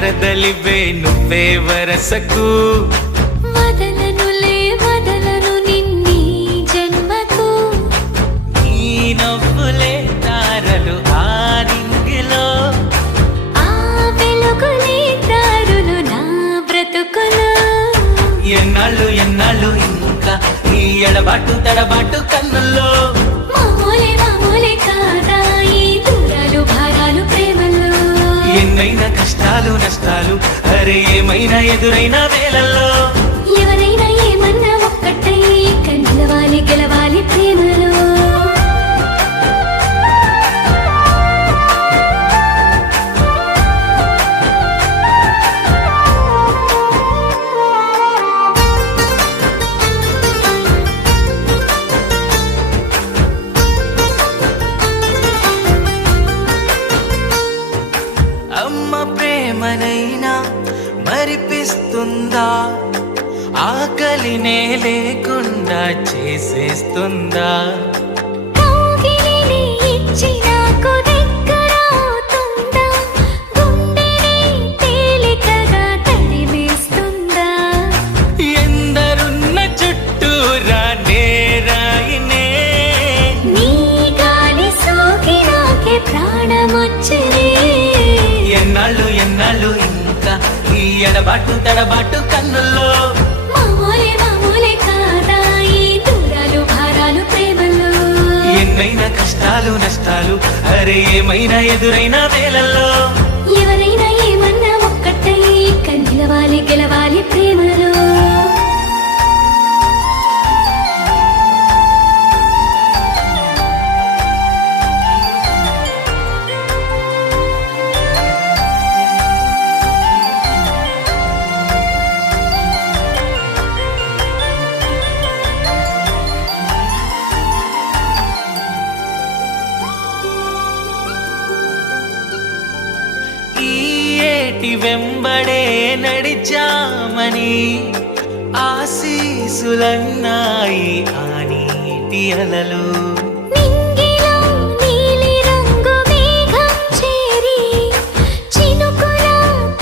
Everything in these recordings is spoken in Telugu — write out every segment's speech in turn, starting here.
మరదలివే నువ్వే వరసకు వదలనులే వదలను నిన్నీ జన్మకు నీ నవ్వులే తారలు ఆ నింగిలో ఆ వెలుగులే దారులు నా బ్రతుకులో ఎన్నాళ్ళు ఎన్నాళ్ళు ఇంకా ఈ ఎడబాటు తడబాటు కన్నుల్లో మామూలే మామూలే కాదా ఈ దూరాలు భారాలు ప్రేమలో ఎన్నైనా కష్టాలు నష్టాలు అరే ఏమైనా ఎదురైన వేళల్లో ఎవరైనా ఏమన్నా ఒక్కటై ఇక నిలవాలి గెలవాలి ప్రేమలో అమ్మ ప్రేమనైనా మరిపిస్తుందా ఆకలినే లేకుండా చేసేస్తుందా కౌగిలిని ఇచ్చి నాకు దగ్గరవుతుందా గుండెని తేలికగా తడిమేస్తుందా ఎందరున్న చుట్టూరా నేరాయినే నీ గాలి సోకి నాకే ప్రాణమొచ్చినే ఎన్నాళ్ళు ఎన్నాళ్ళు ఇంకా ఈ ఎడబాటు తడబాటు కన్నుల్లో మామూలే మామూలే కాదా ఈ దూరాలు భారాలు ప్రేమలో ఎన్నైనా కష్టాలు నష్టాలు అరే ఏమైనా ఎదురైన వేళల్లో ఎవరైనా ఏమన్నా ఒక్కటై ఇక నిలవాలి గెలవాలి ప్రేమలో ఈ ఏటి వెంబడే నడిచామని ఆశీసులన్నాయి ఆ నీటి అలలు నింగిలో నీలి రంగు మేఘం చేరి చినుకుల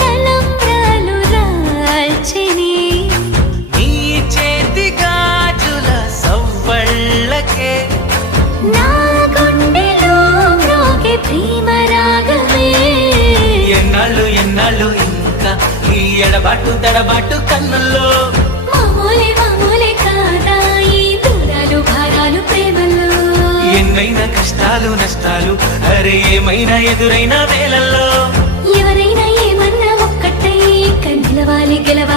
తలంబ్రాలు రాల్చెని నీ చేతి గాజుల సవ్వళ్ళకే నా గుండెలో మ్రోగే ప్రేమ రాగమే ఎన్నాళ్ళు ఎన్నాళ్ళు ఇంకా ఈ ఎడబాటు తడబాటు కన్నుల్లో మామూలే మామూలే కాదా ఈ దూరాలు భారాలు ప్రేమలో ఎన్నైనా కష్టాలు నష్టాలు అరే ఏమైనా ఎదురైన వేళల్లో ఎవరైనా ఏమన్నా ఒక్కటై ఇక నిలవాలి గెలవాలి